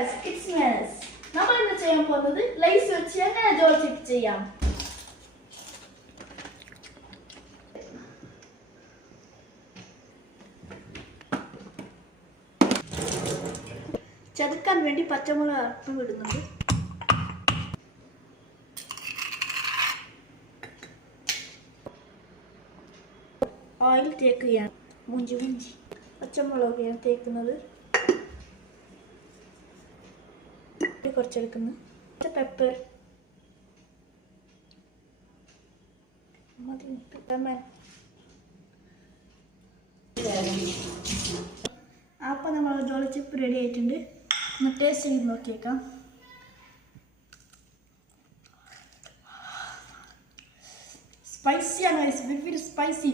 guys, it's Manas. നമ്മൾ ഇന്ന് ചെയ്യാൻ പോകുന്നത് ലൈസ് വെച്ച് എങ്ങനെ ജോൾ ചിപ്പ് ചെയ്യാം. ചതക്കാൻ വേണ്ടി പച്ചമുളക് അല്പം ഇടുന്നുണ്ട്. ഓയിൽ തേക്കുകയാണ്. മുഞ്ചി പച്ചമുളകാണ് തേക്കുന്നത്. കുറച്ചെടുക്കുന്നു. പെപ്പർ, അപ്പം നമ്മൾ ജോളി ചിപ്പ് റെഡി ആയിട്ടുണ്ട്. ഒന്ന് ടേസ്റ്റ് ചെയ്ത് നോക്കിയേക്കാം. സ്പൈസിയാണ്, വെരി സ്പൈസി.